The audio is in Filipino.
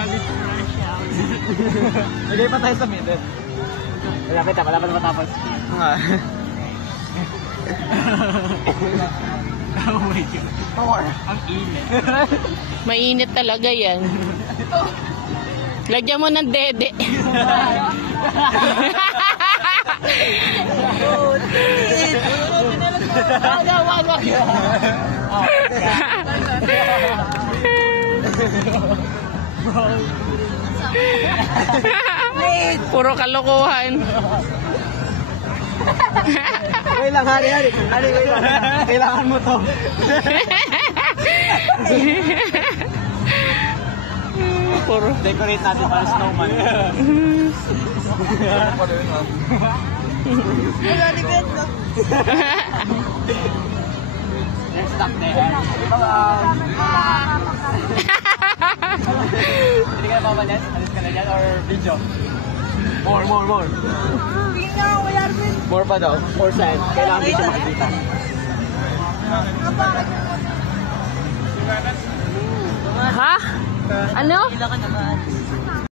College rush out. Lagay pa tayo sa middle. Malapit na matapos. Oh my God. Power. Ang init. Mainit talaga yan. Lagyan mo ng dede. Puro kalokohan. Wait lang, hari. Wait lang. Kailangan mo to. Puro. Decorate natin para snowman. Let's stop there. Hindi ka na papalit? Alis ka na dyan or video? More. More pa daw. More side. Kailangan din siya makikita. Ha? Ano? Kailangan naman.